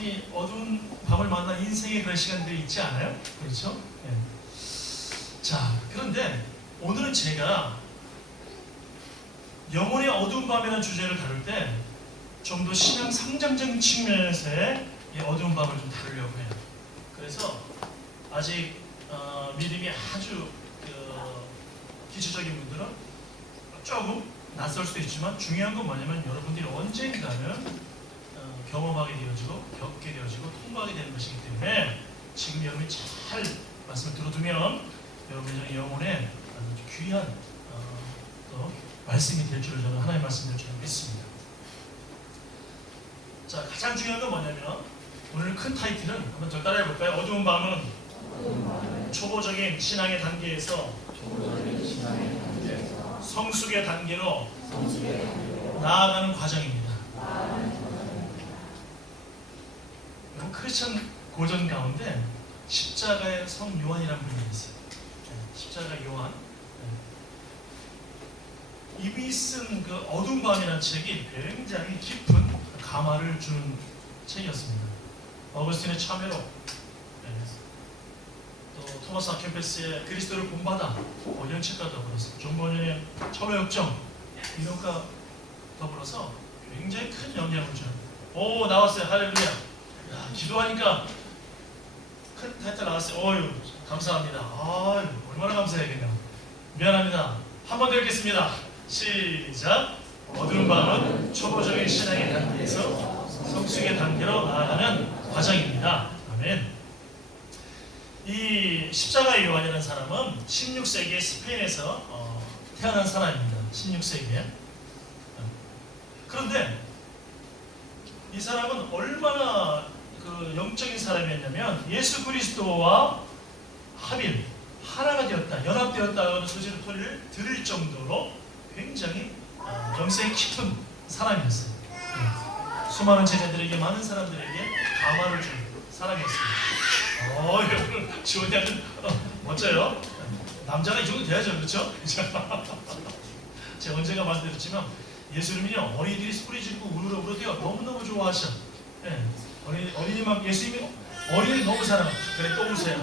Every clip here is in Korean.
여러분이 어두운 밤을 만난 인생의 그런 시간들이 있지 않아요? 그렇죠? 네. 자, 그런데 오늘은 제가 영혼의 어두운 밤이라는 주제를 다룰 때 좀 더 신앙 성장적인 측면에서의 이 어두운 밤을 좀 다루려고 해요. 그래서 아직 믿음이 아주 기초적인 분들은 조금 낯설 수도 있지만 중요한 건 뭐냐면 여러분들이 언젠가는 경험하게 되어지고 겪게 되어지고 통과하게 되는 것이기 때문에 지금 여러분이 잘 말씀을 들어두면 여러분의 영혼에 아주 귀한 또 말씀이 될 줄을 저는 하나님의 말씀이 될 줄을 믿습니다. 자, 가장 중요한 건 뭐냐면 오늘 큰 타이틀은 한번 저 따라해 볼까요? 어두운 밤은 초보적인 신앙의 단계에서 성숙의 단계로 나아가는 과정입니다. 여러분, 크리스천 고전 가운데 십자가의 성 요한이라는 분이 있어요. 십자가 요한. 이분이 쓴 그 어두운 밤이라는 책이 굉장히 깊은 감화를 주는 책이었습니다. 어거스틴의 참회로, 또 토마스 아퀴나스의 그리스도를 본받아, 이런 책과 더불어서 존 버년의 철로역정 이런 것과 더불어서 굉장히 큰 영향을 주는. 오, 나왔어요. 할렐루야. 야, 기도하니까 큰 타이틀 나왔어요. 어유, 감사합니다. 아유, 얼마나 감사해야겠냐. 미안합니다. 한 번 더 읽겠습니다. 시작. 어두운 밤은 초보적인 신앙의 단계에서 성숙의 단계로 나아가는 과정입니다. 아멘. 이 십자가의 요한이라는 사람은 16세기에 스페인에서 태어난 사람입니다. 16세기에. 그런데 이 사람은 얼마나 그 영적인 사람이었냐면 예수 그리스도와 합일, 하나가 되었다, 연합되었다는 소리를 들을 정도로 굉장히 영성이 깊은 사람이었어요. 수많은 제자들에게, 많은 사람들에게 감화를 준 사람이었습니다. 여러분, 지원이 아주 멋져요. 남자가 이 정도 돼야죠, 그렇죠? 제가 언젠가 말씀드렸지만 예수님이요, 어린이들이 소리 지르고 울어대요. 너무너무 좋아하셔. 네. 어린이만, 예수님이 어린이를 너무 사랑해요. 그래, 또 우세요.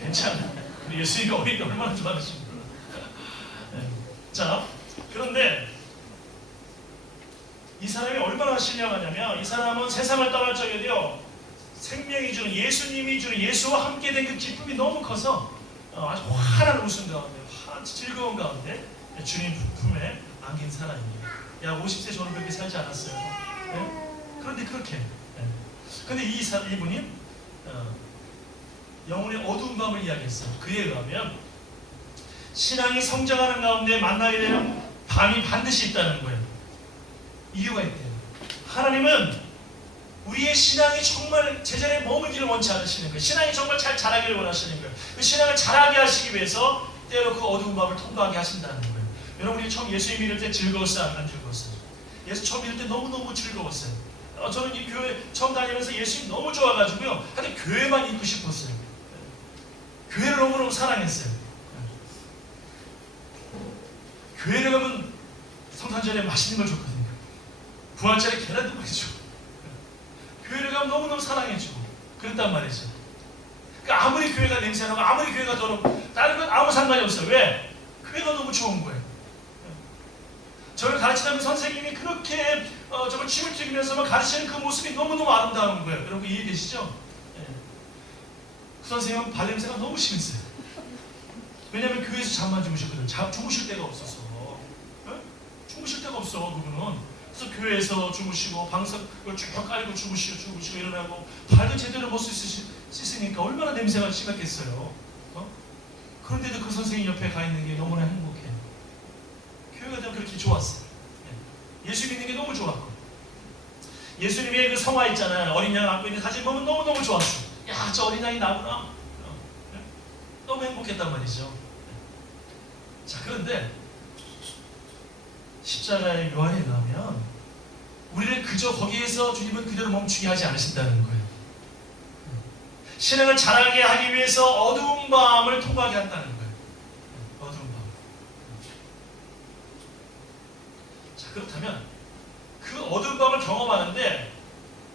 괜찮아요. 우리 예수님이 어린이 얼마나 좋아하시는구나. 네. 자, 그런데 이 사람이 얼마나 신령하냐면 이 사람은 세상을 떠날 적에도요, 생명이 주는, 예수님이 주는, 예수와 함께 된 그 기쁨이 너무 커서 아주 환한 웃음 가운데, 즐거운 가운데 주님 품에 안긴 사람입니다. 약 50세 저는 살지 않았어요. 네? 그런데 그렇게. 네. 근데 이분이 영혼의 어두운 밤을 이야기했어요. 그에 의하면 신앙이 성장하는 가운데 만나게 되는 밤이 반드시 있다는 거예요. 이유가 있대요. 하나님은 우리의 신앙이 정말 제자리에 머물기를 원치 않으시는 거예요. 신앙이 정말 잘 자라기를 원하시는 거예요. 그 신앙을 자라게 하시기 위해서 때로 그 어두운 밤을 통과하게 하신다는 거예요. 여러분이 처음 예수님 믿을 때 즐거웠어요? 안 즐거웠어요? 예수 처음 믿을 때 너무너무 즐거웠어요. 저는 이 교회 처음 다니면서 예수님 너무 좋아가지고요, 하여튼 교회만 있고 싶었어요. 교회를 너무너무 사랑했어요. 교회를 가면 성탄절에 맛있는 걸 줬거든요. 부활절에 계란도 많이 주고, 교회를 가면 너무너무 사랑해주고 그랬단 말이죠. 그러니까 아무리 교회가 냄새나고 아무리 교회가 더럽고 다른 건 아무 상관이 없어요. 왜? 교회가 너무 좋은 거예요. 저를 가르치는 선생님이 그렇게 정말 춤을 튀기면서만 가르치는 그 모습이 너무너무 아름다운 거예요. 여러분 이해되시죠? 그 선생님은 발냄새가 너무 심했어요. 왜냐하면 교회에서 잠만 주무셨거든요. 주무실 데가 없어서. 주무실 데가 없어, 그분은. 그래서 교회에서 주무시고 방석을 쭉 깔고 주무시고 일어나고 발도 제대로 못 씻으니까 얼마나 냄새가 심했겠어요. 그런데도 그 선생님 옆에 가 있는 게 너무나 행복해요. 교회가 되면 그렇게 좋았어요. 예수 믿는 게 너무 좋았고, 예수님의 그 성화 있잖아요. 어린 양 안고 있는 사진 보면 너무너무 좋았어. 야, 저 어린 양이 나구나. 너무 행복했단 말이죠. 자, 그런데 십자가의 요한에 의하면 우리를 그저 거기에서 주님은 그대로 멈추게 하지 않으신다는 거예요. 신앙을 자라게 하기 위해서 어두운 밤을 통과하게 한다는 거예요. 어두운 밤. 자, 그렇다면 그 어두운 밤을 경험하는데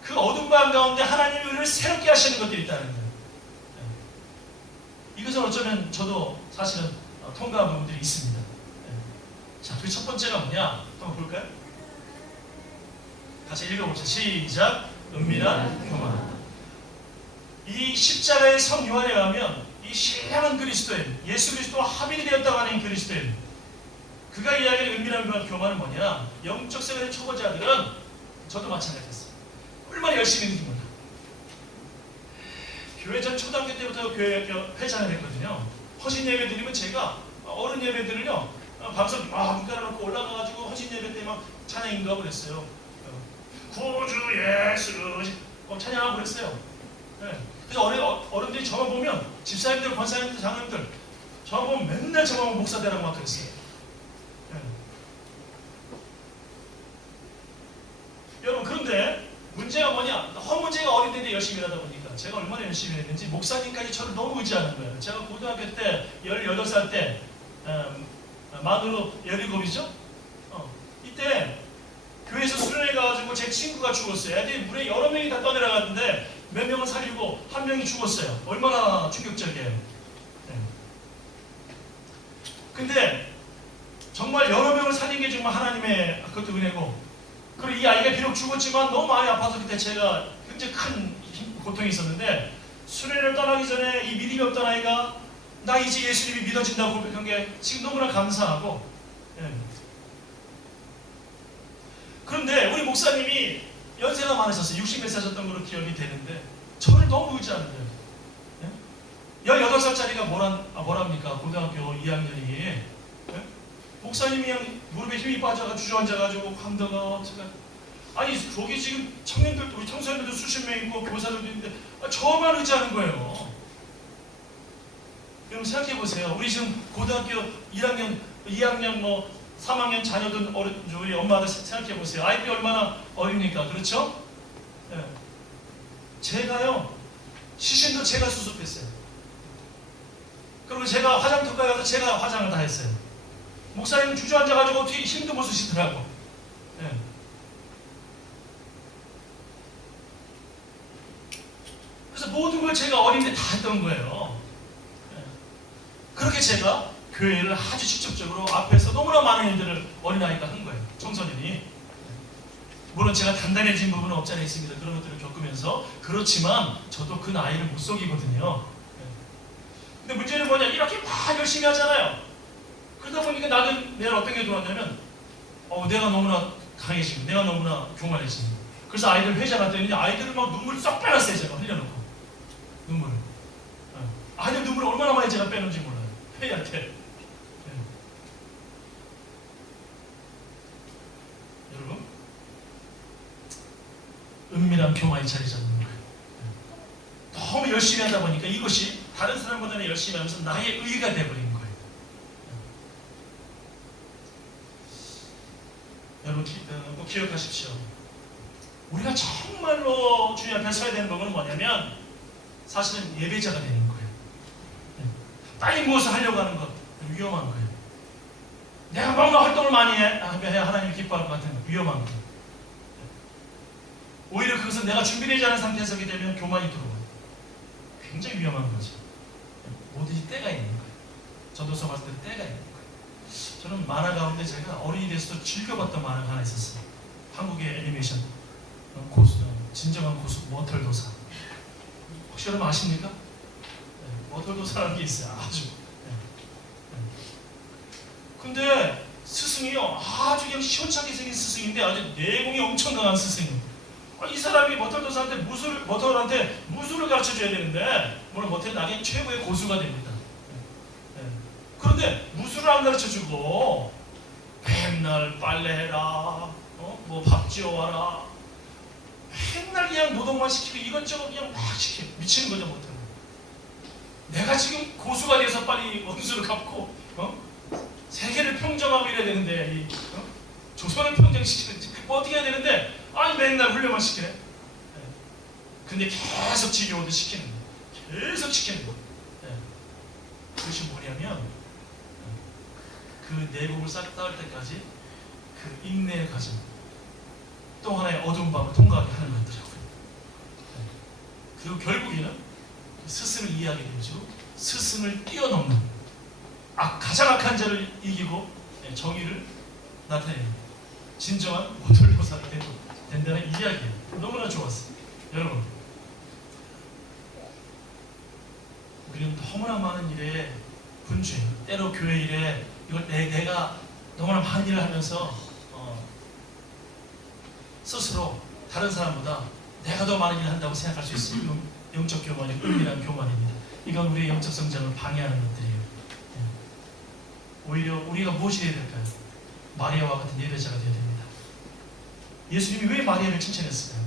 그 어두운 밤 순간 가운데 하나님이 우리를 새롭게 하시는 것들이 있다는 거예요. 이것은 어쩌면 저도 사실은 통과한 부분들이 있습니다. 자, 그 첫 번째가 뭐냐? 한번 볼까요? 같이 읽어봅시다. 시작. 은밀한 교만. 이 십자가의 성 요한에 가면 이 신령한 그리스도인, 예수 그리스도와 합일이 되었다고 하는 그리스도인, 그가 이야기하는 은밀한 교만은 뭐냐? 영적 생활의 초보자들은 저도 마찬가지였어요. 얼마나 열심히 했는지 몰라. 교회 전 초등학교 때부터 교회 회장을 했거든요. 허신 예배 드리면 제가 어른 예배들을요 밤새 문 깔아놓고 올라가가지고 허신 예배 때 막 찬양 인도하고 그랬어요. 구주 예수 찬양하고 그랬어요. 네. 그래서 어른들이 저만 보면 집사님들, 권사님들, 장로님들 저만 보면 맨날 저만 보면 목사 되라고 막 그랬어요. 네. 여러분 그런데 문제가 뭐냐? 문제가 어릴 때인데 열심히 하다 보니까 제가 얼마나 열심히 했는지 목사님까지 저를 너무 의지하는 거예요. 제가 고등학교 때 18살 때 만으로 17이죠? 이때 교회에서 수련회 가가지고 제 친구가 죽었어요. 애들이 물에 여러 명이 다 떠내려갔는데 몇 명은 살리고 한 명이 죽었어요. 얼마나 충격적이에요. 네. 근데 정말 여러 명을 살린 게 정말 하나님의 그것도 은혜고, 그리고 이 아이가 비록 죽었지만 너무 많이 아파서 그때 제가 굉장히 큰 고통이 있었는데, 수련회를 떠나기 전에 이 믿음이 없던 아이가 나 이제 예수님이 믿어진다고 고백한 게 지금 너무나 감사하고, 예. 그런데 우리 목사님이 연세가 많으셨어요. 60몇 살이셨던 걸로 기억이 되는데 저를 너무 의지하는 거예요. 예? 18살짜리가 뭐랍니까? 고등학교 2학년이. 예? 목사님이 그냥 무릎에 힘이 빠져가 주저앉아가지고 감다가 아니 거기 지금 청년들도, 우리 청소년들도 수십 명 있고 교사들도 있는데 저만 의지하는 거예요. 그럼 생각해 보세요. 우리 지금 고등학교 1학년, 2학년, 3학년 자녀들 우리 엄마들 생각해 보세요. 아이들이 얼마나 어립니까? 그렇죠? 네. 제가요 시신도 제가 수습했어요. 그리고 제가 화장터까지 가서 제가 화장을 다 했어요. 목사님 주저앉아가지고 어떻게 힘도 못 쓰시더라고. 네. 그래서 모든 걸 제가 어린데 다 했던 거예요. 네. 그렇게 제가 교회를 아주 직접적으로 앞에서 너무나 많은 일들을 어린아이가 한 거예요. 청소년이. 물론 제가 단단해진 부분은 없지 않아 있습니다. 그런 것들을 겪으면서. 그렇지만 저도 그 나이를 못 속이거든요. 근데 문제는 뭐냐? 이렇게 다 열심히 하잖아요. 그러다 보니까 나는 내가 어떤 게 들어왔냐면 내가 너무나 강해지고 내가 너무나 교만해지고, 그래서 아이들 회장할 때는 아이들을 막 눈물을 쏙 빼놨어요. 제가 흘려놓고 눈물을. 아이들 눈물을 얼마나 많이 제가 빼는지 몰라요. 회의한테. 여러분 은밀한 교만이 자리 잡는 거예요. 너무 열심히 하다 보니까 이것이 다른 사람보다는 열심히 하면서 나의 의가 돼버린 거예요. 여러분 꼭 기억하십시오. 우리가 정말로 주님 앞에 서야 되는 부분은 뭐냐면 사실은 예배자가 되는 거예요. 빨리 무엇을 하려고 하는 것 위험한 거예요. 내가 뭔가 활동을 많이 해야 하나님이 기뻐할 것 같은 위험한 거예요. 오히려 그것은 내가 준비되지 않은 상태에서 하게 되면 교만이 들어와요. 굉장히 위험한 거죠. 뭐든지 때가 있는 거예요. 전도서 봤을 때 때가 있는 거예요. 저는 만화 가운데 제가 어린이 돼서도 즐겨봤던 만화가 하나 있었어요. 한국의 애니메이션 고수, 진정한 고수 머털도사. 혹시 여러분 아십니까? 네, 머털도사라는 게 있어요. 아주. 근데 스승이요 아주 그냥 시원찮게 생긴 스승인데 아주 내공이 엄청 강한 스승이에요. 이 사람이 머털도사한테 머털한테 무술을 가르쳐줘야 되는데, 물론 머털은 나중에 최고의 고수가 됩니다. 그런데 무술을 안 가르쳐주고 맨날 빨래해라, 밥 지어와라, 맨날 그냥 노동만 시키고 이것저것 그냥 막 시켜. 미치는 거죠. 머털은. 내가 지금 고수가 돼서 빨리 원수를 갚고 세계를 평정하고 이래야 되는데 조선을 평정시키는지 어떻게 해야 되는데 아니 맨날 훈련만 시키네. 근데 계속 지겨워도 시키는 거예요. 계속 시키는 거예요. 그것이 뭐냐면 그 내공을 싹 닿을 때까지 그 인내의 과정, 또 하나의 어두운 밤을 통과하게 하는 거더라고요. 그리고 결국에는 스승을 이해하게 되죠. 스승을 뛰어넘는 가장 악한 자를 이기고 정의를 나타내는 진정한 모델 보살이 된다는 이야기예요. 너무나 좋았어요. 여러분, 우리는 너무나 많은 일에 분주해요. 때로 교회 일에 이걸 내가 너무나 많은 일을 하면서 스스로 다른 사람보다 내가 더 많은 일을 한다고 생각할 수 있어요. 이건 영적 교만이 은밀한 교만입니다. 이건 우리의 영적 성장을 방해하는 것들이에요. 오히려 우리가 무엇이 되어야 될까요? 마리아와 같은 예배자가 되어야 됩니다. 예수님이 왜 마리아를 칭찬했을까요?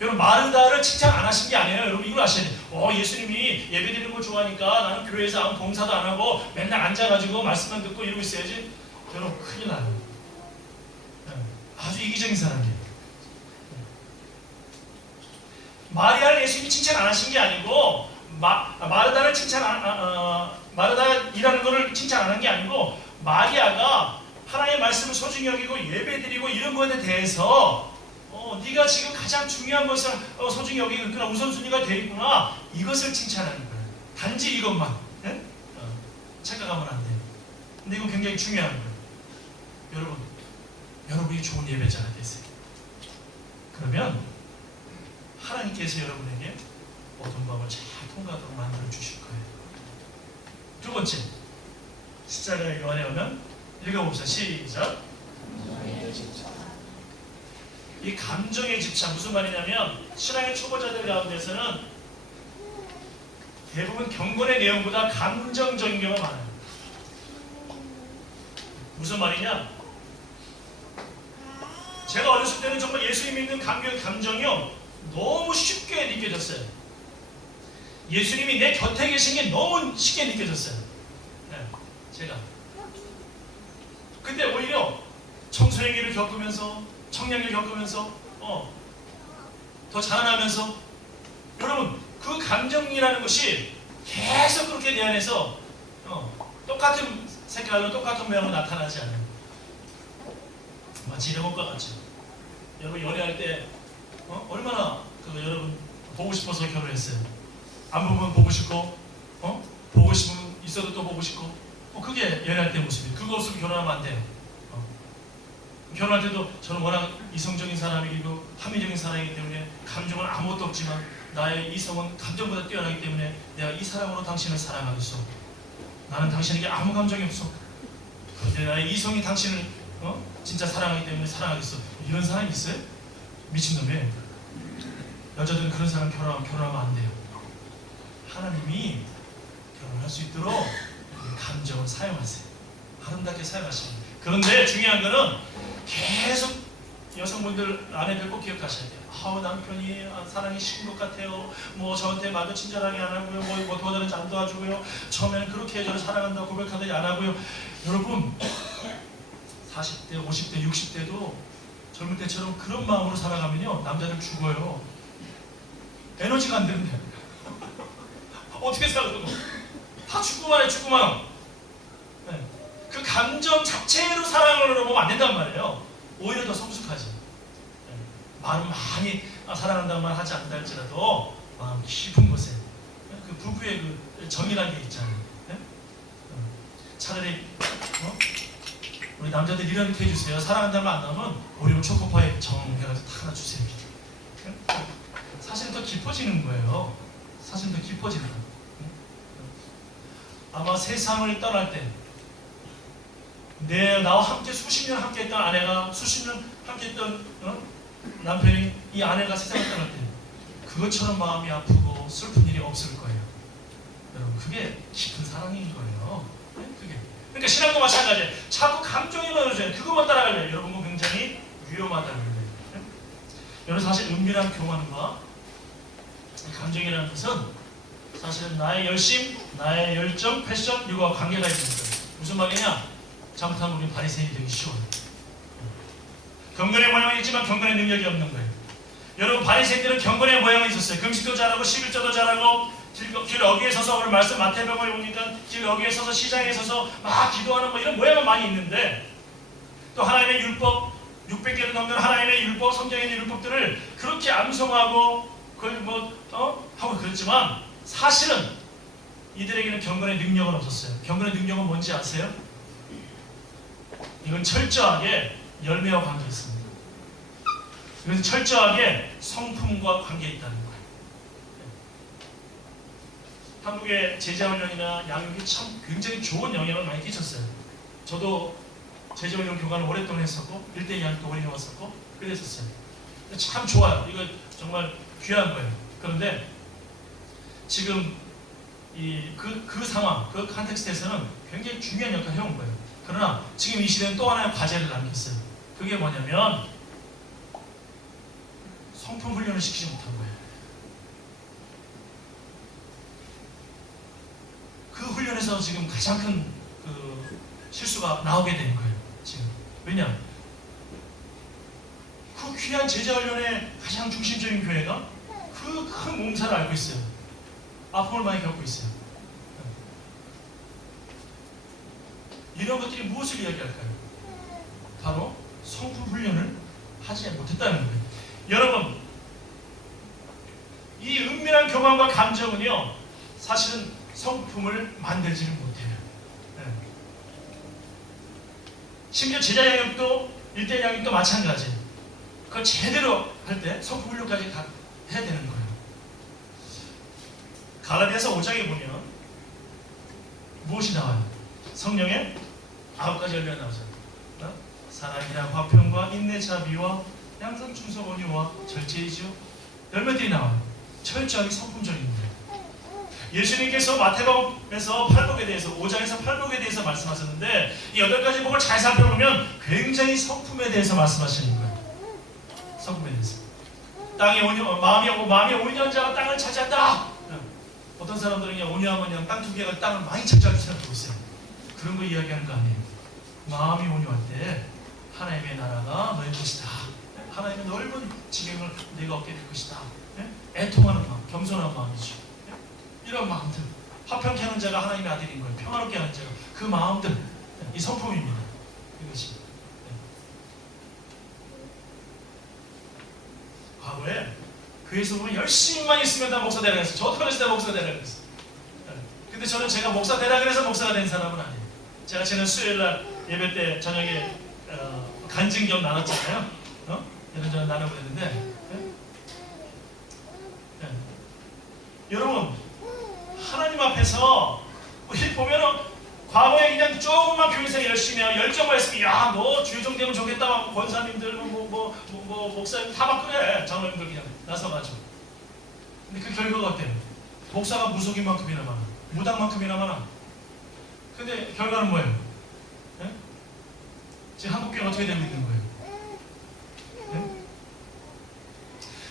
여러분, 마르다를 칭찬 안 하신 게 아니에요. 여러분, 이걸 아셔야 돼요. 예수님이 예배드리는 걸 좋아하니까 나는 교회에서 아무 봉사도 안 하고 맨날 앉아가지고 말씀만 듣고 이러고 있어야지. 여러분, 큰일 나요. 아주 이기적인 사람이에요. 마리아를 예수님이 칭찬 안 하신 게 아니고 마르다를 마르다이라는 것을 칭찬 안 한 게 아니고 마리아가 하나님의 말씀을 소중히 여기고 예배드리고 이런 것에 대해서 네가 지금 가장 중요한 것을 소중히 여기고 있구나, 우선순위가 되어 있구나, 이것을 칭찬하는 거예요. 단지 이것만 착각하면 안 돼요. 근데 이건 굉장히 중요한 거예요. 여러분이 좋은 예배자가 되세요. 그러면 하나님께서 여러분에게 어떤 방을 잘 통과하도록 만들어 주실 거예요. 두 번째, 십자가의 요한에 오면 읽어봅시다. 시작. 이 감정의 집착, 무슨 말이냐면 신앙의 초보자들 가운데서는 대부분 경건의 내용보다 감정적인 경우가 많아요. 무슨 말이냐? 제가 어렸을 때는 정말 예수님 믿는 감정이요 너무 쉽게 느껴졌어요. 예수님이 내 곁에 계신 게 너무 쉽게 느껴졌어요. 제가 근데 오히려 청소년기를 겪으면서, 청년기를 겪으면서 더 자라나면서 여러분, 그 감정이라는 것이 계속 그렇게 내 안에서 똑같은 색깔로 똑같은 모양으로 나타나지 않아요. 마치 이런 것과 같죠. 여러분, 연애할 때 얼마나 여러분 보고 싶어서 결혼했어요. 안 보면 보고 싶고 보고 싶으면 있어도 또 보고 싶고 그게 연애할 때 모습이에요. 그거 없으면 결혼하면 안 돼요. 결혼할 때도 저는 워낙 이성적인 사람이고 합리적인 사람이기 때문에 감정은 아무것도 없지만 나의 이성은 감정보다 뛰어나기 때문에 내가 이 사람으로 당신을 사랑하겠소. 나는 당신에게 아무 감정이 없어. 그런데 나의 이성이 당신을 진짜 사랑하기 때문에 사랑하겠어. 이런 사람이 있어요? 미친놈이에요. 여자들은 그런 사람 결혼하면 안 돼요. 하나님이 결혼할 수 있도록 감정을 사용하세요. 아름답게 사용하십니다. 그런데 중요한 거는 계속 여성분들, 아내들 꼭 기억하셔야 돼요. 남편이 사랑이 식은 것 같아요. 저한테 말도 친절하게 안 하고요. 뭐 도와주는지 안 도와주고요. 처음에는 그렇게 저를 사랑한다고 고백하더니 안 하고요. 여러분, 40대, 50대, 60대도 젊을 때처럼 그런 마음으로 살아가면요, 남자들 죽어요. 에너지가 안 되는데 어떻게 살아가고 다 죽고만 해, 죽고만. 네. 그 감정 자체로 사랑을 보면 안 된단 말이에요. 오히려 더 성숙하지. 네. 말은 많이 사랑한다는 말 하지 않는다 할지라도 마음 깊은 곳에 그 부부의 그 정이라는 게 있잖아요. 네? 차라리 우리 남자들 이렇게 해주세요. 사랑한다는 말 안 나오면 오히려 초코파이 정 해가지고 다 하나 주세요. 네? 사실은 더 깊어지는 거예요. 사실은 더 깊어지는 거예요. 아마 세상을 떠날 때 나와 함께 수십 년 함께 했던 아내가, 수십 년 함께 했던 남편이, 이 아내가 세상을 떠날 때 그것처럼 마음이 아프고 슬픈 일이 없을 거예요. 여러분, 그게 깊은 사랑인 거예요. 네? 그게. 그러니까 신앙도 마찬가지예요. 자꾸 감정이 많아져요. 그것만 따라가면 여러분 굉장히 위험하다는 거예요. 네? 여러분, 사실 은밀한 교만과 감정이라는 것은 사실은 나의 열심, 나의 열정, 패션, 이거와 관계가 있는 거예요. 무슨 말이냐? 잘못하면 우리는 바리새인이 되기 쉬워요. 경건의 모양이 있지만 경건의 능력이 없는 거예요. 여러분, 바리새인들은 경건의 모양이 있었어요. 금식도 잘하고 11조도 잘하고 길 어귀에 서서, 오늘 말씀 마태복음에 보니까 길 어귀에 서서, 시장에 서서 막 기도하는 이런 모양은 많이 있는데, 또 하나님의 율법, 600개를 넘는 하나님의 율법, 성경에 있는 율법들을 그렇게 암송하고 그걸 하고 그랬지만 사실은 이들에게는 경건의 능력은 없었어요. 경건의 능력은 뭔지 아세요? 이건 철저하게 열매와 관계 있습니다. 그래서 철저하게 성품과 관계 있다는 거예요. 한국의 제자훈련이나 양육이 참 굉장히 좋은 영향을 많이 끼쳤어요. 저도 제자훈련 교관을 오랫동안 했었고 1대2 양육도 오래 해왔었고 그랬었어요. 참 좋아요. 이거 정말 귀한 거예요. 그런데 지금 그 상황, 그 컨텍스트에서는 굉장히 중요한 역할을 해온 거예요. 그러나 지금 이 시대는 또 하나의 과제를 남겼어요. 그게 뭐냐면 성품 훈련을 시키지 못한 거예요. 그 훈련에서 지금 가장 큰 실수가 나오게 된 거예요. 지금 왜냐? 그 귀한 제자 훈련의 가장 중심적인 교회가 그 큰 몸살을 앓고 있어요. 아픔을 많이 겪고 있어요. 이런 것들이 무엇을 이야기할까요? 바로 성품 훈련을 하지 못했다는 거예요. 여러분, 이 은밀한 교만과 감정은요, 사실은 성품을 만들지를 못해요. 심지어 제자 양육도 1대1 양육도 마찬가지. 그걸 제대로 할 때 성품 훈련까지 해야 되는 거예요. 갈라디아서 5장에 보면 무엇이 나와요? 성령의 9가지 열매가 나오잖아요. 사랑이랑 화평과 인내, 자비와 양선, 충성, 온유와 절제이죠. 열매들이 나와요. 철저하게 성품적입니다. 예수님께서 마태복음에서 팔복에 대해서 5장에서 팔복에 대해서 말씀하셨는데 이 8가지 복을 잘 살펴보면 굉장히 성품에 대해서 말씀하시는 거예요. 성품에 대해서. 마음이 온유한 자가 땅을 차지한다. 어떤 사람들은 그냥 온유하면 그냥 땅 2개가 땅을 많이 차지할 줄 생각하고 있어요. 그런 거 이야기하는 거 아니에요. 마음이 온유할 때 하나님의 나라가 너의 것이다. 하나님의 넓은 지경을 내가 얻게 될 것이다. 애통하는 마음, 겸손한 마음이죠. 이런 마음들, 화평케 하는 자가 하나님의 아들인 거예요. 평화롭게 하는 자가 그 마음들, 이 성품입니다. 이것이 과거에 교회에서 보면 열심히만 있으면 다 목사 되라 그랬어요. 저도 그랬을 때 목사 되라 그랬어요. 근데 저는 제가 목사 되라 그래서 목사가 된 사람은 아니에요. 제가 지난 수요일날 예배 때 저녁에 간증 나눴잖아요. 이런저런 나눠보냈는데 여러분, 하나님 앞에서 보면은 과거에 그냥 조금만 교회에서 열심히 하고 열정을 했으면 야, 너 주의종 되면 좋겠다. 권사님들 목사님 다 막 그래. 장로님들 그냥 나서가지고. 근데 그 결과가 어때요? 목사가 무속인만큼이나 많아. 무당만큼이나 많아. 근데 결과는 뭐예요? 네? 지금 한국교회는 어떻게 되고 있는 거예요? 네?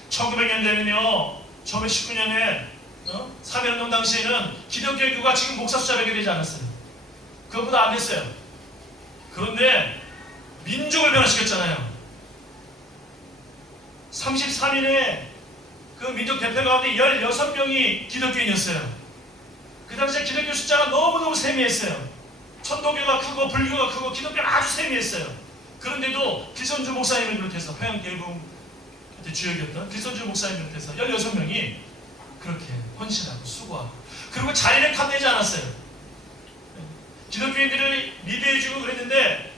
1900년대는요, 1919년에 3.1운동 당시에는 기독교회가 지금 목사 숫자 100이 되지 않았어요. 그것보다 안 됐어요. 그런데 민족을 변화시켰잖아요. 33인의 그 민족 대표 가운데 16명이 기독교인이었어요. 그 당시에 기독교 숫자가 너무너무 세미했어요. 천도교가 크고 불교가 크고 기독교가 아주 세미했어요. 그런데도 길선주 목사님을 비롯해서 평양 대부분 주역이었던 길선주 목사님을 비롯해서 16명이 그렇게 헌신하고 수고하고 그리고 자리를 탐내지 않았어요. 기독교인들을 리드해주고 그랬는데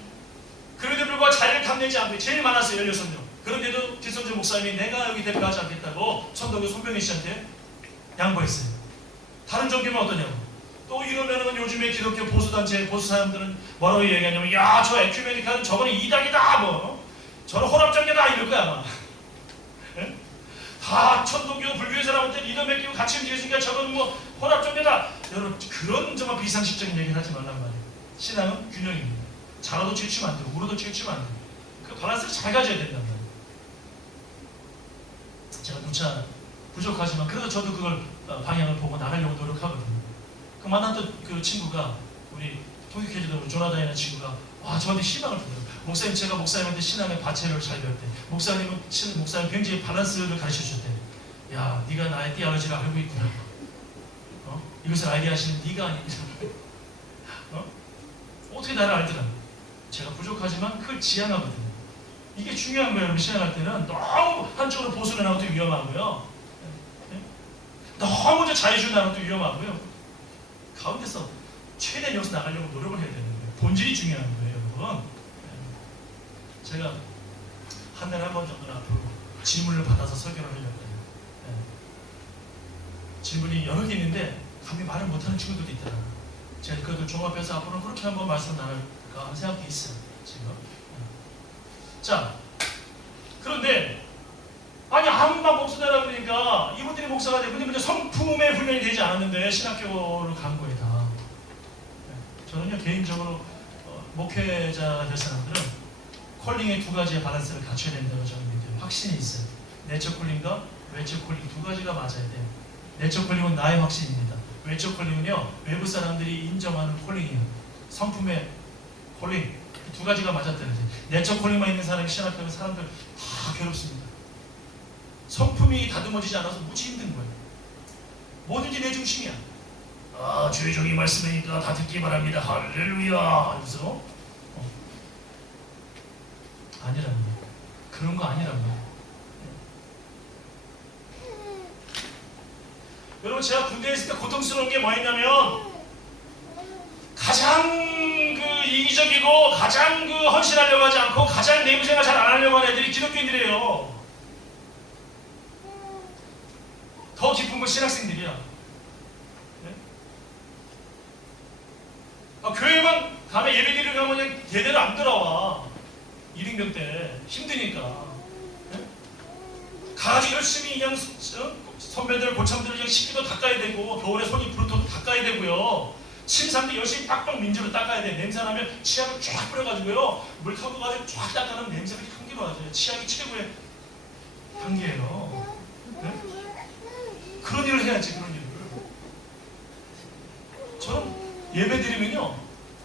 그런데도 불구하고 자리를 탐내지 않고 제일 많았어요. 16명. 그런데도 길선주 목사님이 내가 여기 대표하지 않겠다고 천도교 손병희 씨한테 양보했어요. 다른 종교는 어떠냐고. 또 이러면은 요즘에 기독교 보수단체, 보수 사람들은 뭐라고 얘기하냐면 야, 저 에큐메니카는 저거는 이단이다 저는 혼합정교다 이럴 거야 아마. 예? 다 천도교, 불교의 사람한테 이런 맡기고 같이 움직였으니까 저건 혼합정교다. 여러분, 그런 정말 비상식적인 얘기를 하지 말란 말이에요. 신앙은 균형입니다. 잘라도 치우치면 안 되고 물어도 치우치면 안 돼요. 그 밸런스를 잘 가져야 된단 말이에요. 제가 누차 부족하지만 그래도 저도 그걸 방향을 보고 나가려고 노력하거든요. 그 만났던 그 친구가 우리 통역해주던 조나단이라는 친구가 와, 저한테 희망을 주더라고요. 목사님, 제가 목사님한테 신앙의 과체를 잘 배웠대. 목사님 굉장히 밸런스를 가르쳐 주셨대. 야, 네가 나의 띠아버지를 알고 있구나. 이것을 알게 하시는 네가 아닙니다. 어떻게 나를 알더라. 제가 부족하지만 그걸 지향하거든요. 이게 중요한 거예요. 여러분, 신앙할 때는 너무 한쪽으로 보수를 나가도 위험하고요. 자유주의 나라도 위험하고요. 가운데서 최대한 여기서 나가려고 노력을 해야 되는 거예요. 본질이 중요한 거예요, 여러분. 제가 한 달에 한 번 정도는 앞으로 질문을 받아서 설교를 하려고 해요. 질문이 여러 개 있는데 감히 말을 못하는 친구들도 있더라고요. 제가 그것도 종합해서 앞으로는 그렇게 한번 말씀 나눌까 하는 생각이 있어요, 지금. 자, 그런데 아니 아무만 목사되라 그러니까 이분들이 목사가 되고 근데 성품의 훈련이 되지 않았는데 신학교를 간 거예요 다. 저는요 개인적으로 목회자 될 사람들은 콜링의 두 가지의 밸런스를 갖춰야 된다고 저는 믿어요. 확신이 있어요. 내적 콜링과 외적 콜링 두 가지가 맞아야 돼요. 내적 콜링은 나의 확신입니다. 외적 콜링은요 외부 사람들이 인정하는 콜링이에요. 성품의 콜링 두 가지가 맞았다는 거죠. 내적 콜링만 있는 사람이 신학교는 사람들 다 괴롭습니다. 성품이 다듬어지지 않아서 무지 힘든 거예요. 뭐든지 내 중심이야. 아, 주의 종이 말씀이니까 다 듣기 바랍니다. 할렐루야. 하면서 아니라는 거예요. 그런 거 아니라는 거예요. 여러분 제가 군대에 있을 때 고통스러운 게 뭐였냐면 가장 이기적이고 가장 헌신하려고 하지 않고 가장 내부 생활 잘 안 하려고 하는 애들이 기독교인들이에요. 더 기쁜 건 신학생들이야. 네? 교회만 가면 예배드리러 가면 그냥 제대로 안 돌아와. 1인병 때 힘드니까. 네? 가가지고 열심히 그냥 선배들 고참들 그냥 식기도 닦아야 되고 겨울에 손이 부르터도 닦아야 되고요. 침상도 열심히 빡빡 민주로 닦아야 돼. 냄새 나면 치약을 쫙 뿌려가지고요. 물 타고 가지고 쫙 닦아놓으면 냄새가 향기로워져요. 치약이 최고의 향기예요. 네? 그런 일을 해야지, 그런 일을. 저는 예배 드리면요,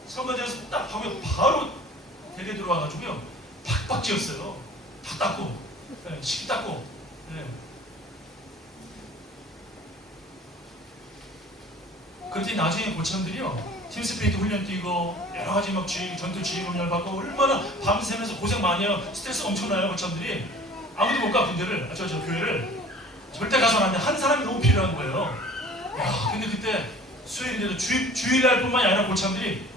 성가대에서 딱 하면 바로 대게 들어와가지고요, 팍팍 지었어요. 다 닦고, 네, 식기 닦고. 네. 그랬더니 나중에 고참들이요, 팀스피리트 훈련 뛰고, 여러 가지 막 전투 지휘 훈련을 받고, 얼마나 밤새면서 고생 많이 해요. 스트레스 엄청나요, 고참들이. 아무도 못 가, 군대를, 저 교회를. 절대 가서는 안 돼. 한 사람이 너무 필요한 거예요. 야, 근데 그때 수요일인데도 주일날 뿐만이 아니라 고참들이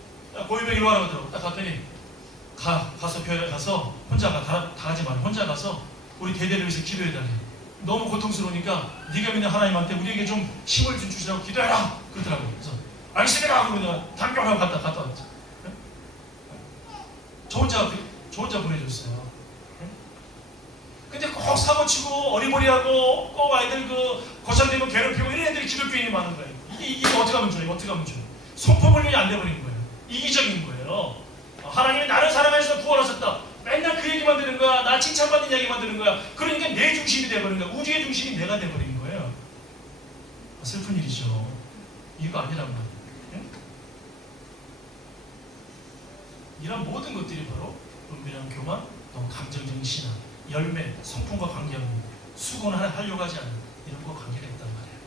고위병 일로 와라 그러더라고. 딱 갔더니 가서 교회에 가서 혼자 다 가지 말고 혼자 가서 우리 대대를 위해서 기도해달래. 너무 고통스러우니까 네가 믿는 하나님한테 우리에게 좀 힘을 좀 주시라고 기도해라 그러더라고. 그래서 알겠습니다 하고 내가 단결하고 갔다 왔죠. 저 혼자 보내줬어요. 근데 꼭 사고치고 어리버리하고 꼭 아이들 고참되면 괴롭히고 이런 애들이 기독교인이 많은 거예요. 이게 어떻게 하면 좋아요? 어떻게 하면 좋아요? 성품 훈련이 안 돼버린 거예요. 이기적인 거예요. 하나님이 나를 사랑하셔서 구원하셨다. 맨날 그 얘기만 듣는 거야. 나 칭찬받는 이야기만 듣는 거야. 그러니까 내 중심이 돼버린 거야. 우주의 중심이 내가 돼버린 거예요. 슬픈 일이죠. 이거 아니란 말이에요. 응? 이런 모든 것들이 바로 은밀한 교만, 또 감정적인 신앙, 열매, 성품과 관계하고 수고는 하려고 하지 않는 이런 거 관계가 있단 말이에요.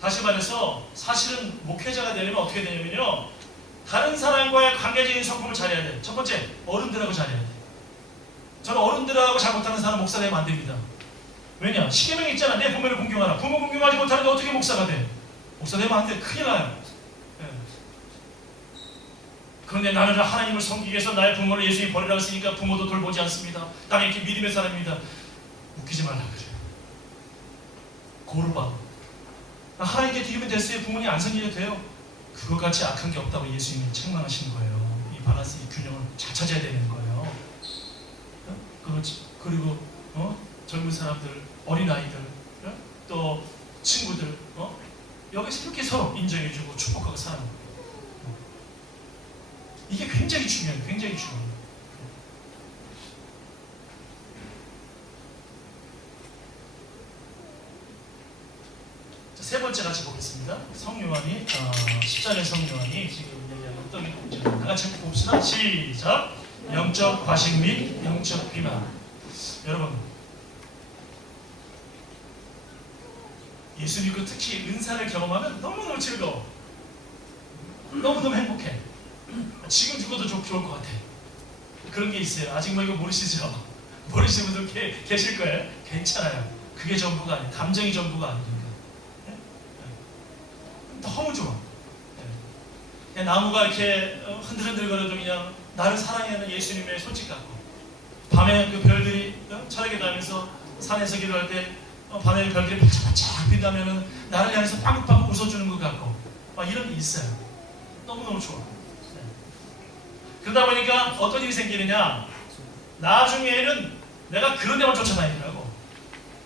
다시 말해서 사실은 목회자가 되려면 어떻게 되냐면요, 다른 사람과의 관계적인 성품을 잘해야 돼. 첫 번째, 어른들하고 잘해야 돼. 저는 어른들하고 잘 못하는 사람 목사 되면 안 됩니다. 왜냐? 십계명 있잖아. 내 부모를 공경하라. 부모 공경하지 못하는데 어떻게 목사가 돼? 목사 되면 안 돼. 큰일 나요. 그런데 나는 하나님을 섬기기 위해서 나의 부모를 예수님이 버리라고 했으니까 부모도 돌보지 않습니다. 나는 이렇게 믿음의 사람입니다. 웃기지 말라 그래. 고르바. 하나님께 드리면 됐어요. 부모님 안 섬기셔도 돼요. 그것같이 악한 게 없다고 예수님이 책망하신 거예요. 이 밸런스, 이 균형을 잘 찾아야 되는 거예요. 그리고 젊은 사람들, 어린아이들, 또 친구들, 여기서 이렇게 서로 인정해주고 축복하고 사는 거예요. 이게 굉장히 중요해요. 굉장히 중요해요. 자, 세 번째 같이 보겠습니다. 성요한이 10장의 성요한이 지금 얘기하는 어떤 문제 다 같이 봅시다. 시작. 영적 과식 및 영적 비만. 여러분, 예수 믿고 특히 은사를 경험하면 너무너무 즐거워. 너무너무 행복해. 지금 죽어도 좋을 것 같아. 그런 게 있어요. 아직 뭐 이거 모르시죠? 모르시는 분들 계실 거예요. 괜찮아요. 그게 전부가 아니에요. 감정이 전부가 아니니까. 네? 너무 좋아. 그냥 나무가 이렇게 흔들흔들거려도 그냥 나를 사랑하는 예수님의 손짓 같고, 밤에 그 별들이 철학에 닿으면서 산에서 기도할 때 밤에 별들이 반짝반짝 빛나면은 나를 향해서 빵빵 웃어주는 것 같고, 막 이런 게 있어요. 너무너무 좋아. 네. 그러다 보니까 어떤 일이 생기느냐, 나중에는 내가 그런 데만 쫓아다니더라고.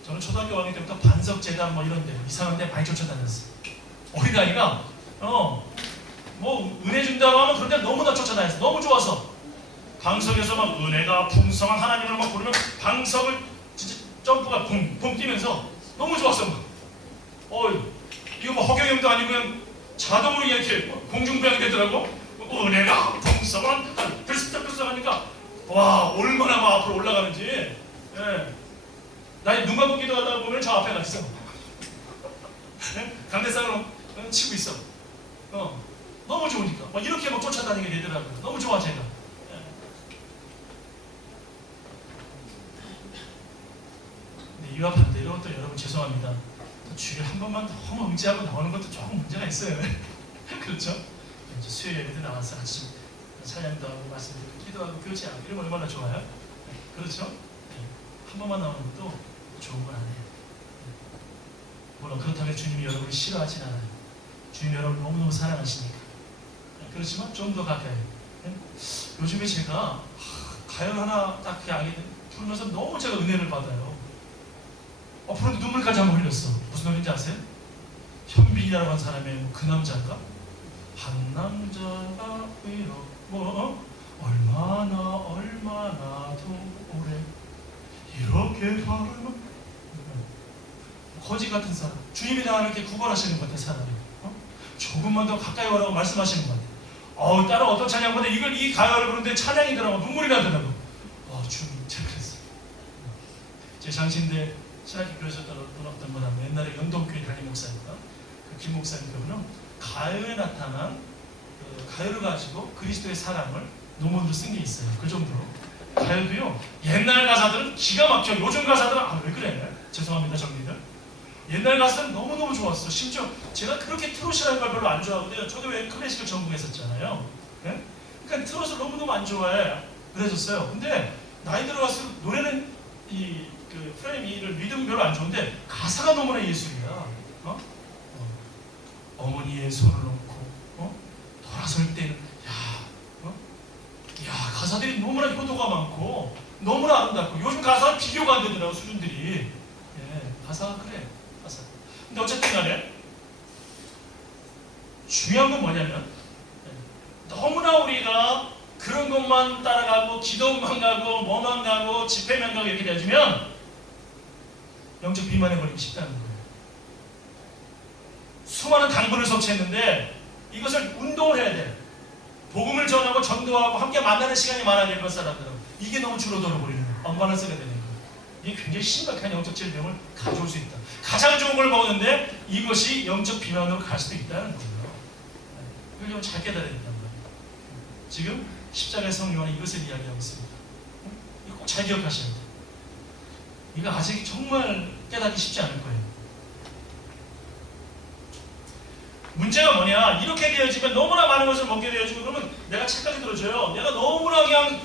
저는 초등학교 5학년 때부터 반석재단 뭐 이런 데 이상한 데 많이 쫓아다녔어요. 어린아이가 뭐 은혜 준다고 하면 그런 데 너무나 쫓아다녔어. 너무 좋아서 방석에서 막 은혜가 풍성한 하나님을 막 부르면 방석을 진짜 점프가 붕붕 뛰면서 너무 좋았어. 이거 뭐 허경영도 아니고 그냥 자동으로 이렇게 공중부양이 되더라고. 은혜가 풍성한 들썩들썩하니까 와, 얼마나 막 앞으로 올라가는지. 예. 나 눈 감고 기도하다 보면 저 앞에 가 있어. 강대상으로 치고 있어. 너무 좋으니까 막 이렇게 막 쫓아다니게 되더라고요. 너무 좋아 제가. 근데 이와 반대로 또 여러분 죄송합니다. 또 주일 한 번만 너무 의지하고 나오는 것도 조금 문제가 있어요. 그렇죠? 수요일 예배 때 나와서 같이 찬양도 하고 말씀드리고 기도하고 교제하고 이러면 얼마나 좋아요? 그렇죠? 한 번만 나오는 것도 좋은 건 아니에요. 물론 그렇다고 주님이 여러분을 싫어하진 않아요. 주님이 여러분을 너무너무 사랑하시니까. 그렇지만 좀 더 가까이. 요즘에 제가 가요 하나 딱 부르면서 너무 제가 은혜를 받아요. 부르는데 눈물까지 한번 흘렸어. 무슨 노래인지 아세요? 현빈이라고 한 사람의 그 남자인가? 한 남자가 얼마나 더 오래 이렇게 바라만 거지 같은 사람. 주님이 다 이렇게 구걸하시는 것 같아 사람이. 조금만 더 가까이 오라고 말씀하시는 것 같아. 다른 어떤 찬양보다 이 가요를 부르는데 찬양이더라고. 눈물이 나더라고. 주님 제가 그랬어. 제 장신대 신학교에서 떠났던 분하고 옛날에 영동교회 담임 목사니까 그 김 목사님 그분은 가요에 나타난 가요를 가지고 그리스도의 사랑을 논문으로 쓴 게 있어요. 그 정도로. 가요도요, 옛날 가사들은 기가 막혀. 요즘 가사들은 왜 그래? 죄송합니다, 정리들. 옛날 가사는 너무너무 좋았어. 심지어 제가 그렇게 트롯이라는 걸 별로 안 좋아하거든요. 저도 왜 클래식을 전공했었잖아요. 네? 그러니까 트롯을 너무너무 안 좋아해. 그래졌어요. 근데 나이 들어갈수록 노래는 그 프레임을 리듬 별로 안 좋은데 가사가 너무나 예술이야. 어머니의 손을 놓고 돌아설 때는 가사들이 너무나 효도가 많고 너무나 아름답고 요즘 가사는 비교가 안 되더라고 수준들이. 가사가 그래. 가사. 근데 어쨌든 간에 중요한 건 뭐냐면 너무나 우리가 그런 것만 따라가고 기도만 가고 뭐만 가고 집회만 가고 이렇게 되어지면 영적 비만에 걸리기 쉽다는 거예요. 수많은 당분을 섭취했는데 이것을 운동을 해야 돼. 복음을 전하고 전도하고 함께 만나는 시간이 많아야 될 것 사람들은 이게 너무 줄어들어 버리는 거예요. 언밸런스가 되는 거예요. 이게 굉장히 심각한 영적 질병을 가져올 수 있다. 가장 좋은 걸 먹었는데 이것이 영적 비만으로 갈 수도 있다는 거예요. 이걸 좀 잘 깨달아야 된단 말이에요. 지금 십자가의 성령은 이것을 이야기하고 있습니다. 이거 꼭 잘 기억하셔야 돼요. 이거 아직 정말 깨닫기 쉽지 않을 거예요. 문제가 뭐냐? 이렇게 되어지면 너무나 많은 것을 먹게 되어지고 그러면 내가 착각이 들어져요. 내가 너무나 그냥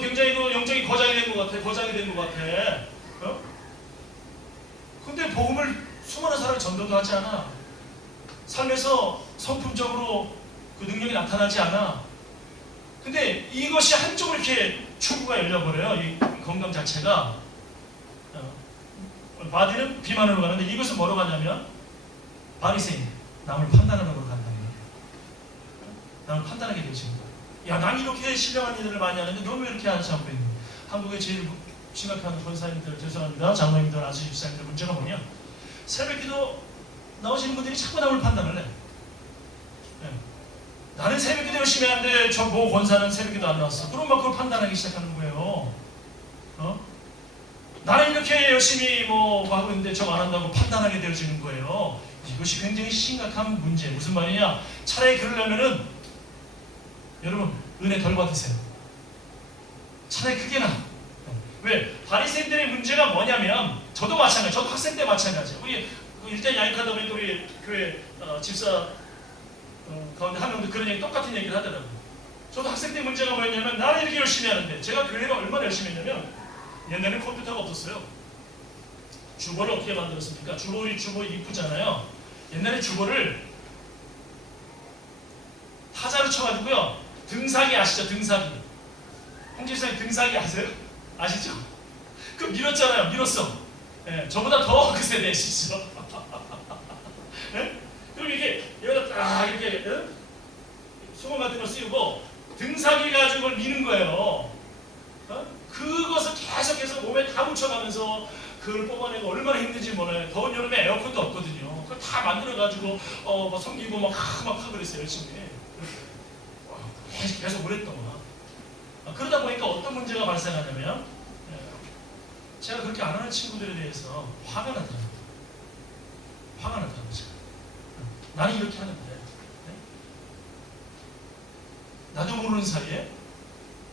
굉장히 영적인 거장이 된 것 같아. 거장이 된 것 같아. 근데 복음을 수많은 사람이 전도도 하지 않아. 삶에서 성품적으로 그 능력이 나타나지 않아. 근데 이것이 한쪽으로 이렇게 축구가 열려버려요. 이 건강 자체가. 바디는 비만으로 가는데 이것은 뭐로 가냐면 바리새인. 남을 판단하는 걸로 간다는 거예요. 남을 판단하게 되어지는 거예요. 야, 난 이렇게 신령한 일들을 많이 하는데 너 왜 이렇게 하지 않고 있니? 한국의 제일 심각한 권사님들, 죄송합니다. 장로님들, 아주 집사님들 문제가 뭐냐? 새벽기도 나오시는 분들이 자꾸 남을 판단을 해. 나는 새벽기도 열심히 하는데 저 모 권사는 새벽기도 안 나왔어. 그럼 막 그걸 판단하기 시작하는 거예요. 나는 이렇게 열심히 하고 있는데 저거 안 한다고 판단하게 되어지는 거예요. 이것이 굉장히 심각한 문제. 무슨 말이냐? 차라리 그러려면은 여러분 은혜 덜 받으세요. 차라리 그게 나아. 왜? 바리새인들의 문제가 뭐냐면 저도 마찬가지. 저도 학생 때 마찬가지예요. 우리 일대 야익하다 보니까 우리 교회 집사 가운데 한 명도 그런 얘기 똑같은 얘기를 하더라고요. 저도 학생 때 문제가 뭐였냐면 나는 이렇게 열심히 하는데 제가 교회를 얼마나 열심히 했냐면 옛날에 컴퓨터가 없었어요. 주보를 어떻게 만들었습니까? 주보 이쁘잖아요. 옛날에 주보를 타자로 쳐가지고요. 등사기 아시죠? 등사기. 홍집사님 등사기 아세요? 아시죠? 그 밀었잖아요. 밀었어. 예, 저보다 더 그 세대시죠. 예? 그럼 이게 여기다 딱 이렇게 수건 같은 거 씌우고 등사기 가지고 그걸 미는 거예요. 그것을 계속해서 몸에 다 묻혀가면서 그걸 뽑아내고 얼마나 힘든지 몰라요. 더운 여름에 에어컨도 없거든요. 그걸 다 만들어가지고 막 섬기고 막 하고 그랬어요. 열심히. 계속 오랫동안. 그러다 보니까 어떤 문제가 발생하냐면 제가 그렇게 안 하는 친구들에 대해서 화가 나더라고요. 화가 나더라고요. 제가. 나는 이렇게 하는데 나도 모르는 사이에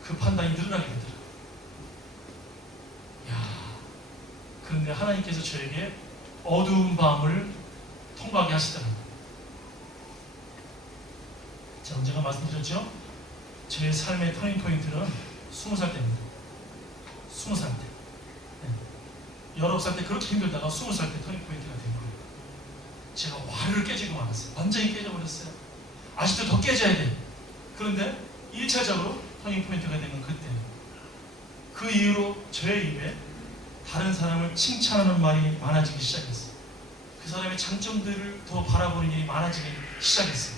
그 판단이 늘어나게 되더라고요. 그런데 하나님께서 저에게 어두운 밤을 통과하게 하시더라고요. 자, 언제가 말씀드렸죠? 제 삶의 터닝포인트는 20살 때입니다. 20살 때. 19살 때 그렇게 힘들다가 20살 때 터닝포인트가 된 거예요. 제가 와르르 깨지고 말았어요. 완전히 깨져버렸어요. 아직도 더 깨져야 돼. 그런데 1차적으로 터닝포인트가 된 건 그때. 그 이후로 저의 입에 다른 사람을 칭찬하는 말이 많아지기 시작했어요. 그 사람의 장점들을 더 바라보는 일이 많아지기 시작했어요.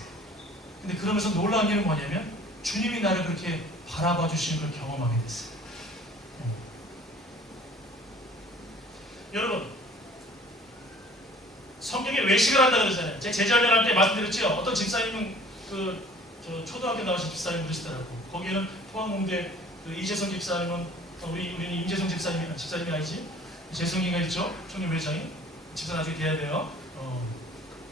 근데 그러면서 놀라운 일은 뭐냐면 주님이 나를 그렇게 바라봐 주시는 걸 경험하게 됐어요. 여러분, 성경에 외식을 한다 그러잖아요. 제 제자들 때 말씀드렸죠. 어떤 집사님은 저 초등학교 나오신 집사님 그러시더라고. 거기에는 포항공대 이재성 집사님은 우리는 임재성 집사님이 아니지? 재성이가 있죠? 총림 회장이 집사 나중에 돼야 돼요.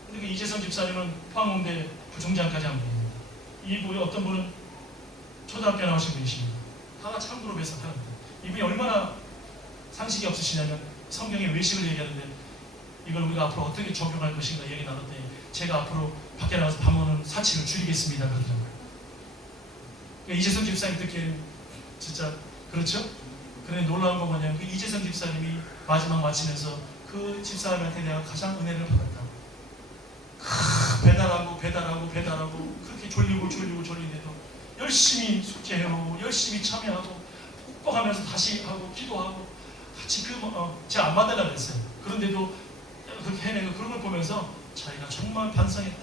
근데 그 이재성 집사님은 포항공대 부총장까지 한 분입니다. 이분이 어떤 분은 초등학교 나오신 분이십니다. 다 참그룹에서 하는데 이분이 얼마나 상식이 없으시냐면 성경에 외식을 얘기하는데 이걸 우리가 앞으로 어떻게 적용할 것인가 얘기 나눴더니 제가 앞으로 밖에 나가서 밥 먹는 사치를 줄이겠습니다 그러더라고요. 그러니까 이재성 집사님 듣기에는 진짜 그렇죠? 그런데 놀라운 건 뭐냐면 그 이재성 집사님이 마지막 마치면서 그 집사님한테 내가 가장 은혜를 받았다. 배달하고 그렇게 졸리는데도 열심히 숙제해오고 열심히 참여하고 욱박하면서 다시 하고 기도하고 같이 제가 안 만나려고 했어요. 그런데도 그렇게 해내고 그런 걸 보면서 자기가 정말 반성했다.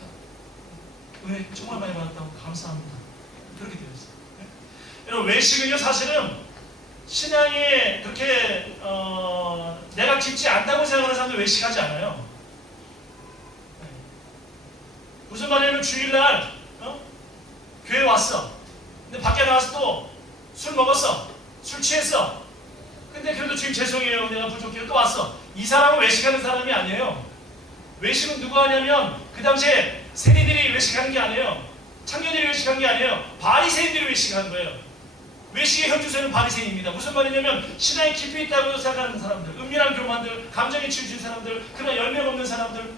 은혜 정말 많이 받았다고 감사합니다. 그렇게 되었어요. 여러분 외식은요 사실은 신앙에 그렇게 내가 깊지 않다고 생각하는 사람들 외식하지 않아요. 무슨 말이냐면 주일날 교회 왔어. 근데 밖에 나와서 또 술 먹었어. 술 취했어. 근데 그래도 주님 죄송해요. 내가 부족해요. 또 왔어. 이 사람은 외식하는 사람이 아니에요. 외식은 누가 하냐면 그 당시에 세리들이 외식하는 게 아니에요. 청년들이 외식한 게 아니에요. 바리새인들이 외식한 거예요. 외식의 현주소는 바리새인입니다. 무슨 말이냐면 신앙이 깊이 있다고 생각하는 사람들, 은밀한 교만들, 감정에 치우친 사람들, 그러나 열명 없는 사람들,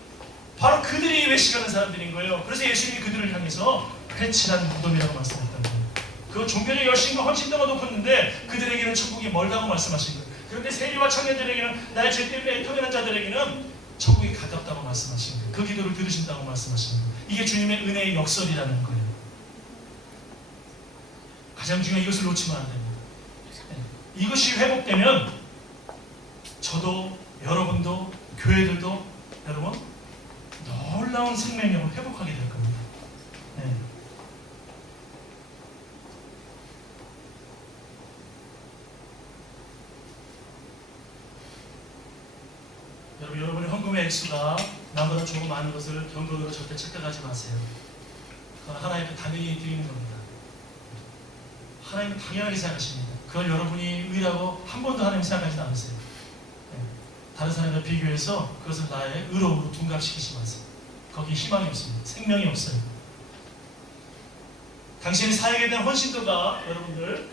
바로 그들이 외식하는 사람들인 거예요. 그래서 예수님이 그들을 향해서 회칠한 무덤이라고 말씀했다는 거예요. 그 종교적 열심과 헌신도가 높았는데 그들에게는 천국이 멀다고 말씀하신 거예요. 그런데 세리와 청년들에게는 나의 죄 때문에 애통하는 자들에게는 천국이 가깝다고 말씀하신 거예요. 그 기도를 들으신다고 말씀하신 거예요. 이게 주님의 은혜의 역설이라는 거예요. 가장 중요한 이것을 놓치면 안 됩니다. 이것이 회복되면 저도 여러분도 교회들도 여러분 놀라운 생명력을 회복하게 될 겁니다. 네. 여러분의 헌금의 액수가 나보다 조금 많은 것을 경건으로 절대 착각하지 마세요. 그건 하나님께 당연히 드리는 겁니다. 하나님은 당연하게 생각하십니다. 그걸 여러분이 의라고 한 번도 하나님 생각하지 않으세요. 네. 다른 사람과 비교해서 그것을 나의 의로움으로 둔갑시키지 마세요. 거기 희망이 없습니다. 생명이 없어요. 당신이 사역에 대한 헌신도가 여러분들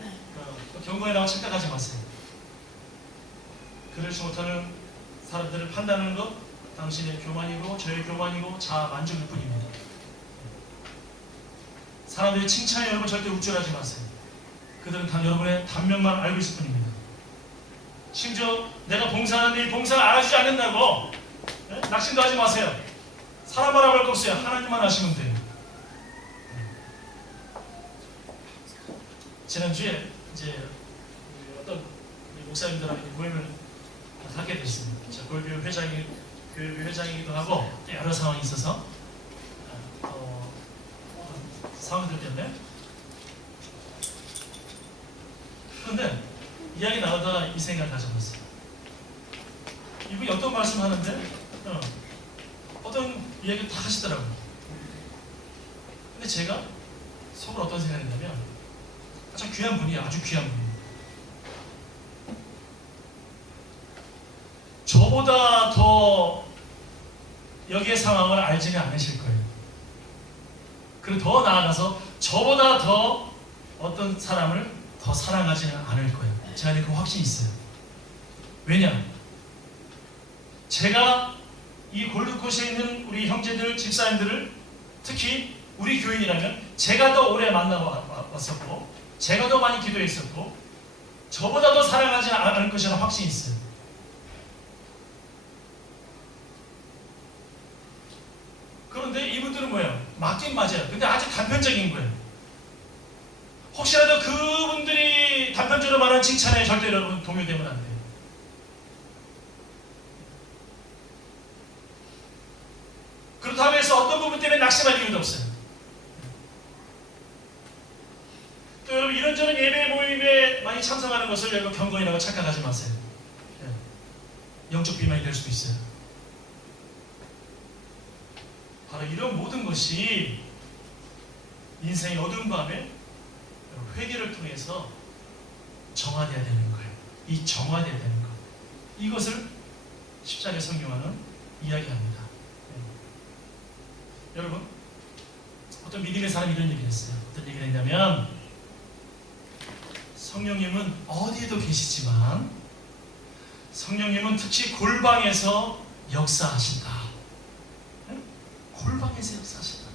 경건이라고 착각하지 마세요. 그렇지 못하는 사람들을 판단하는 것 당신의 교만이고 저의 교만이고 자아 만족일 뿐입니다. 사람들의 칭찬에 여러분 절대 우쭐하지 마세요. 그들은 단 여러분의 단면만 알고 있을 뿐입니다. 심지어 내가 봉사하는데 이 봉사를 알아주지 않는다고 낙심도 하지 마세요. 사람 바라볼 거 없어요. 하나님만 아시면 돼요. 지난주에 이제 어떤 목사님들하고 모임을 하게 됐습니다. 제가 골교 회장이기도 하고 여러 상황이 있어서 상황들 때문에. 그런데 이야기 나오다가 이 생각을 가져봤어요. 이분이 어떤 말씀 하는데 어떤 이야기를 다 하시더라고요. 근데 제가 속으로 어떤 생각이 했냐면 아주 귀한 분이에요. 아주 귀한 분이에요. 저보다 더 여기의 상황을 알지는 않으실 거예요. 그리고 더 나아가서 저보다 더 어떤 사람을 더 사랑하지는 않을 거예요. 제가 그 확신이 있어요. 왜냐? 제가 이 골드코스에 있는 우리 형제들, 집사님들을 특히 우리 교인이라면 제가 더 오래 만나고 왔었고 제가 더 많이 기도했었고 저보다 더 사랑하지 않을 것이라는 확신이 있어요. 그런데 이분들은 뭐예요? 맞긴 맞아요. 근데 아주 단편적인 거예요. 혹시라도 그분들이 단편적으로 말하는 칭찬에 절대 여러분 동요되면 안 돼요. 그렇다고 해서 어떤 부분 때문에 낙심할 이유도 없어요. 또 여러분 이런저런 예배 모임에 많이 참석하는 것을 여러분 경건이라고 착각하지 마세요. 영적 비만이 될 수도 있어요. 바로 이런 모든 것이 인생의 어두운 밤에 회개를 통해서 정화되어야 되는 거예요. 이 정화되어야 되는 것. 이것을 십자가의 성경화는 이야기합니다. 여러분 어떤 믿음의 사람이 이런 얘기를 했어요. 어떤 얘기를 했냐면 성령님은 어디에도 계시지만 성령님은 특히 골방에서 역사하신다. 골방에서 역사하신다.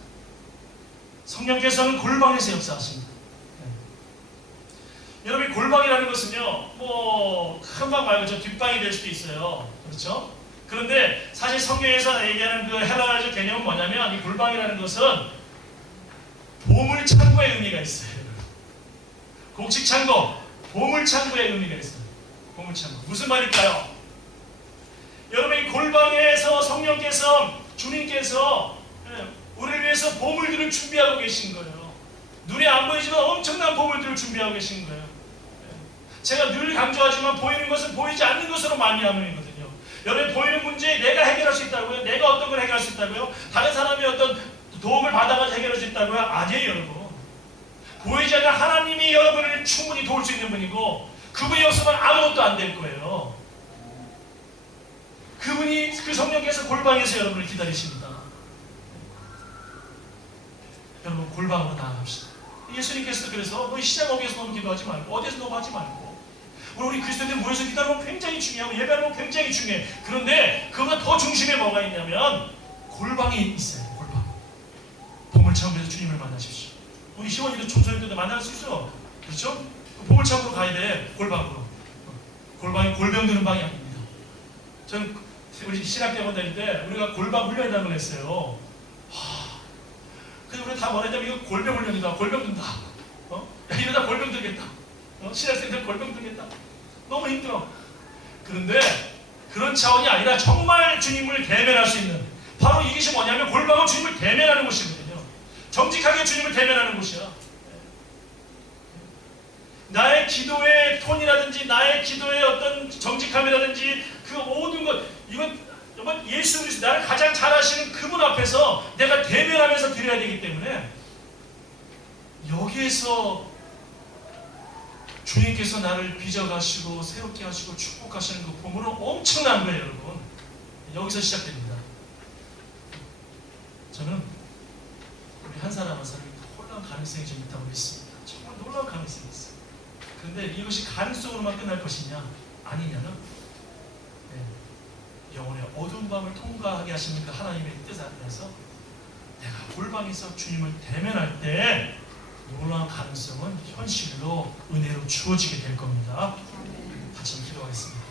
성령께서는 골방에서 역사하신다. 여러분 골방이라는 것은요 뭐 큰 방 말고 저 뒷방이 될 수도 있어요. 그렇죠? 그런데 사실 성경에서 얘기하는 그 헬라어적 개념은 뭐냐면 이 골방이라는 것은 보물창고의 의미가 있어요. 곡식창고, 보물창고의 의미가 있어요. 보물창고. 무슨 말일까요? 여러분 이 골방에서 성령께서 주님께서 우리를 위해서 보물들을 준비하고 계신 거예요. 눈에 안 보이지만 엄청난 보물들을 준비하고 계신 거예요. 제가 늘 강조하지만 보이는 것은 보이지 않는 것으로 만미하면이거든요. 여러분 보이는 문제 내가 해결할 수 있다고요? 내가 어떤 걸 해결할 수 있다고요? 다른 사람이 어떤 도움을 받아가지고 해결할 수 있다고요? 아니에요 여러분. 보이지 않는 하나님이 여러분을 충분히 도울 수 있는 분이고 그분이 없으면 아무것도 안 될 거예요. 그분이 그 성령께서 골방에서 여러분을 기다리십니다. 여러분 골방으로 나아갑시다. 예수님께서도 그래서 너희 시장 어디에서 너무 기도하지 말고 어디에서 너무 하지 말고 우리 그리스도인들 모여서 기도하는 건 굉장히 중요하고 예배하는 건 굉장히 중요해. 그런데 그보다 더 중심에 뭐가 있냐면 골방이 있어요. 골방. 보물창고에서 주님을 만나십시오. 우리 희원이도 총소년들도 만날 수 있어요. 그렇죠? 보물창고로 가야 돼. 골방으로. 골방이 골병 드는 방이 아닙니다. 저는 우리 신학대학원 다닐 때 우리가 골방 훈련이라는 걸 했어요. 근데 우리 다 뭐랬냐면 이거 골병 훈련이다. 골병 든다. 야, 이러다 골병 들겠다. 신학생들 골병 들겠다. 너무 힘들어. 그런데 그런 차원이 아니라 정말 주님을 대면할 수 있는 바로 이것이 뭐냐면 골방은 주님을 대면하는 곳이거든요. 정직하게 주님을 대면하는 곳이야. 나의 기도의 톤이라든지 나의 기도의 어떤 정직함이라든지 그 모든 것 이건 예수 그리스도 나를 가장 잘 아시는 그분 앞에서 내가 대면하면서 드려야 되기 때문에 여기에서 주님께서 나를 빚어가시고 새롭게 하시고 축복하시는 그 보물은 엄청난 거예요 여러분. 여기서 시작됩니다. 저는 우리 한 사람 한 사람이 놀라운 가능성이 좀 있다고 믿습니다. 정말 놀라운 가능성이 있어요. 그런데 이것이 가능성으로만 끝날 것이냐 아니냐는 영혼의 어두운 밤을 통과하게 하시는 그 하나님의 뜻 안에서 내가 골방에서 주님을 대면할 때 놀라운 가능성은 현실로 은혜로 주어지게 될 겁니다. 같이 기도하겠습니다.